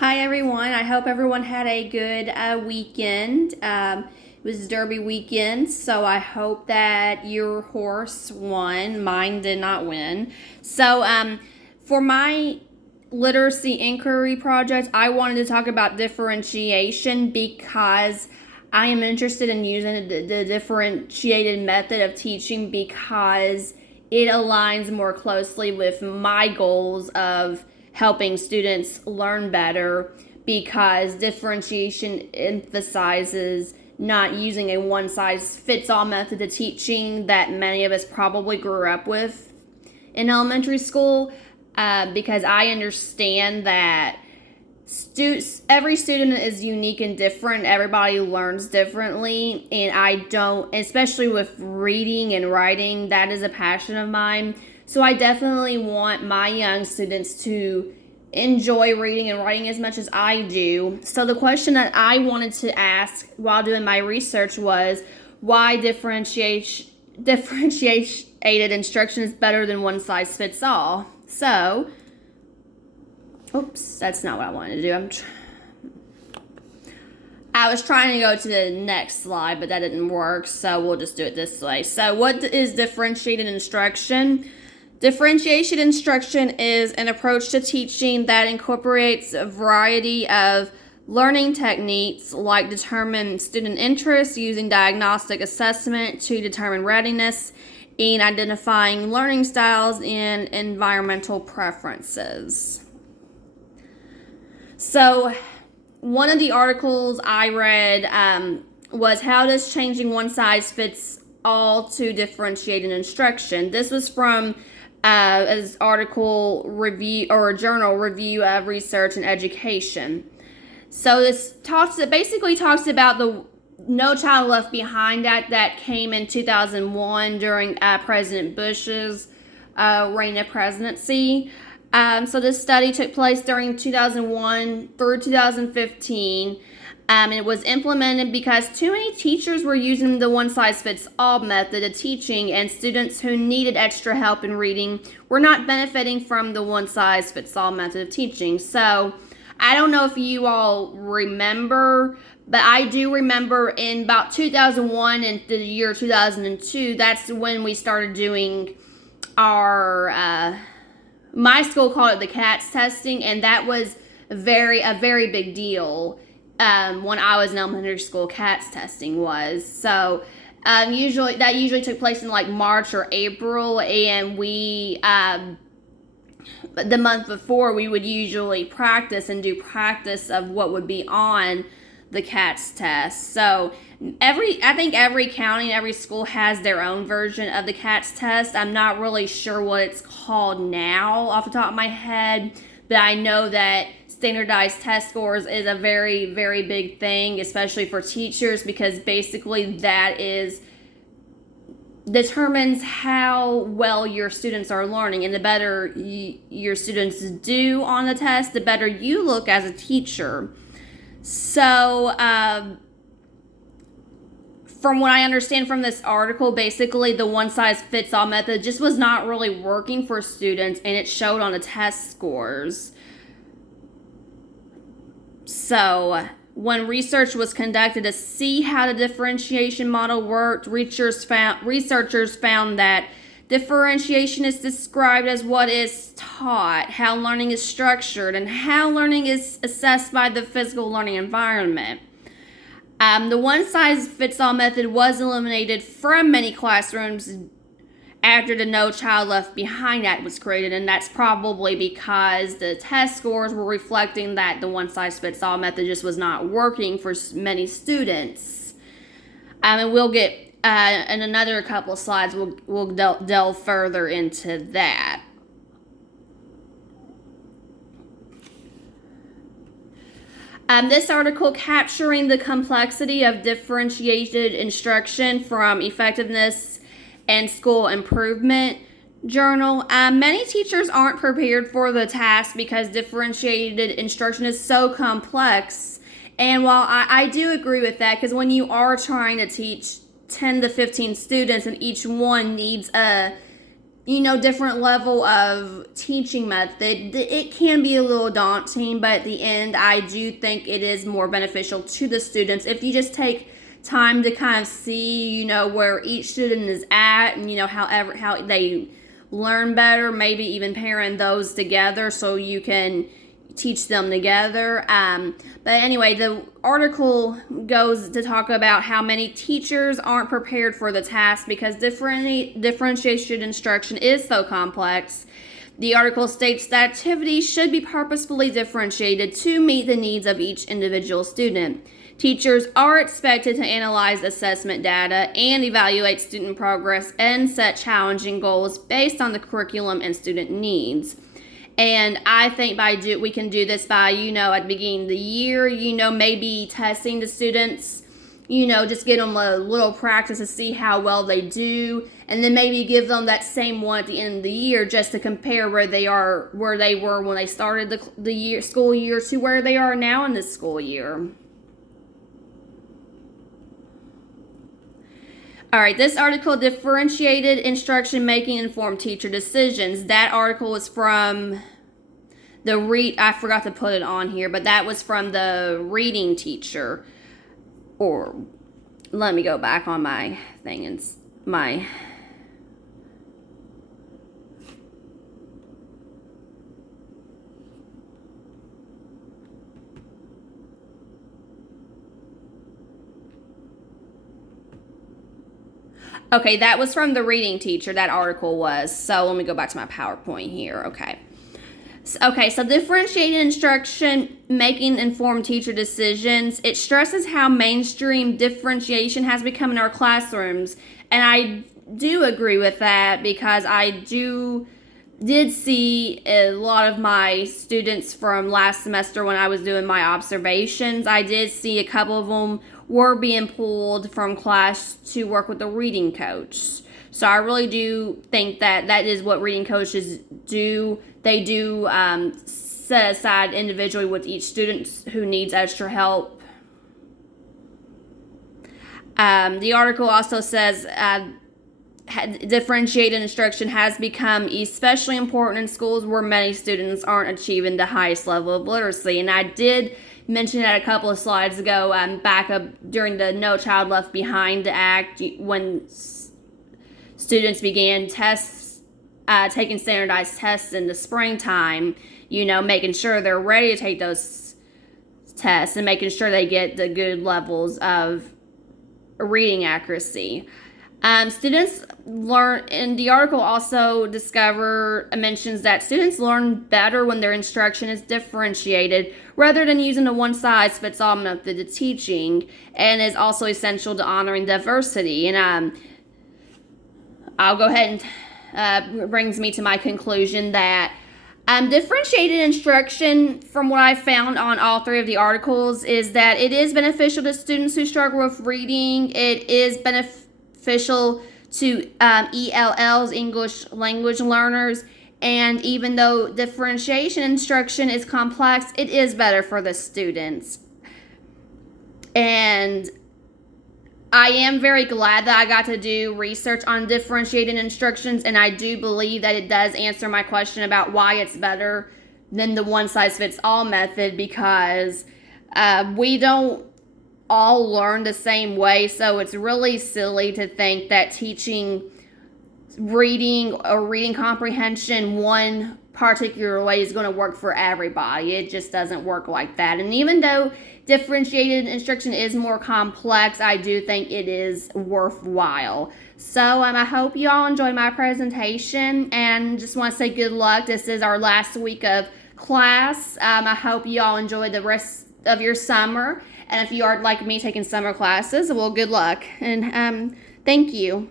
Hi everyone. I hope everyone had a good weekend. It was Derby weekend, so I hope that your horse won. Mine did not win. For my literacy inquiry project, I wanted to talk about differentiation because I am interested in using the differentiated method of teaching because it aligns more closely with my goals of helping students learn better because differentiation emphasizes not using a one size fits all method of teaching that many of us probably grew up with in elementary school. Because I understand that every student is unique and different. Everybody learns differently, and I don't, especially with reading and writing, that is a passion of mine. So I definitely want my young students to enjoy reading and writing as much as I do. So the question that I wanted to ask while doing my research was why differentiated instruction is better than one size fits all. So, oops, that's not what I wanted to do. I was trying to go to the next slide, but that didn't work, so we'll just do it this way. So what is differentiated instruction? Differentiated instruction is an approach to teaching that incorporates a variety of learning techniques like determine student interest using diagnostic assessment to determine readiness and identifying learning styles and environmental preferences. So one of the articles I read was how does changing one size fits all to differentiated instruction. This was from as article review or journal review of research and education. So this basically talks about the No Child Left Behind Act that came in 2001 during President Bush's reign of presidency. So this study took place during 2001 through 2015. It was implemented because too many teachers were using the one-size-fits-all method of teaching, and students who needed extra help in reading were not benefiting from the one-size-fits-all method of teaching. So I don't know if you all remember, but I do remember in about 2001 and the year 2002, that's when we started doing our my school called it the CATS testing, and that was a very big deal. When I was in elementary school, CATS testing was. So usually took place in like March or April, and the month before we would usually practice and do practice of what would be on the CATS test. So I think every county, every school has their own version of the CATS test. I'm not really sure what it's called now off the top of my head, but I know that standardized test scores is a very big thing, especially for teachers, because basically that determines how well your students are learning, and the better your students do on the test, the better you look as a teacher. So from what I understand from this article, basically the one-size-fits-all method just was not really working for students, and it showed on the test scores. So when research was conducted to see how the differentiation model worked, researchers found that differentiation is described as what is taught, how learning is structured, and how learning is assessed by the physical learning environment. The one-size-fits-all method was eliminated from many classrooms after the No Child Left Behind Act was created, and that's probably because the test scores were reflecting that the one-size-fits-all method just was not working for many students. And we'll get in another couple of slides, we'll delve further into that. This article, Capturing the Complexity of Differentiated Instruction from Effectiveness and School Improvement Journal. Many teachers aren't prepared for the task because differentiated instruction is so complex. And while I do agree with that, because when you are trying to teach 10 to 15 students and each one needs a different level of teaching method, it can be a little daunting, but at the end, I do think it is more beneficial to the students if you just take time to kind of see, where each student is at, and how they learn better, maybe even pairing those together so you can teach them together. But anyway, the article goes to talk about how many teachers aren't prepared for the task because differentiation instruction is so complex. The article states that activities should be purposefully differentiated to meet the needs of each individual student. Teachers are expected to analyze assessment data and evaluate student progress and set challenging goals based on the curriculum and student needs. And I think we can do this by, at the beginning of the year, maybe testing the students, just get them a little practice to see how well they do. And then maybe give them that same one at the end of the year just to compare where they were when they started the school year to where they are now in this school year. All right, this article, Differentiated Instruction Making Informed Teacher Decisions. That article was from I forgot to put it on here, but that was from the reading teacher. Or let me go back on my thing and my... Okay, that was from the reading teacher, that article was. So let me go back to my PowerPoint here. Okay, so differentiated instruction, making informed teacher decisions. It stresses how mainstream differentiation has become in our classrooms. And I do agree with that because I did see a lot of my students from last semester when I was doing my observations. I did see a couple of them were being pulled from class to work with a reading coach. So I really do think that is what reading coaches do. They do set aside individually with each student who needs extra help. The article also says differentiated instruction has become especially important in schools where many students aren't achieving the highest level of literacy. And I did mention that a couple of slides ago, back up during the No Child Left Behind Act, when students began taking standardized tests in the springtime, making sure they're ready to take those tests and making sure they get the good levels of reading accuracy. Students learn, and the article also mentions that students learn better when their instruction is differentiated rather than using a one-size-fits-all method of teaching, and is also essential to honoring diversity. And I'll go ahead and brings me to my conclusion that differentiated instruction, from what I found on all three of the articles, is that it is beneficial to students who struggle with reading. It is beneficial to ELLs, English language learners, and even though differentiation instruction is complex, it is better for the students. And I am very glad that I got to do research on differentiated instructions, and I do believe that it does answer my question about why it's better than the one-size-fits-all method, because we don't all learn the same way, so it's really silly to think that teaching reading or reading comprehension one particular way is going to work for everybody. It just doesn't work like that. And even though differentiated instruction is more complex, I do think it is worthwhile. So I hope you all enjoyed my presentation, and just want to say good luck. This is our last week of class. I hope you all enjoy the rest of your summer, and if you are like me taking summer classes, well, good luck, and thank you.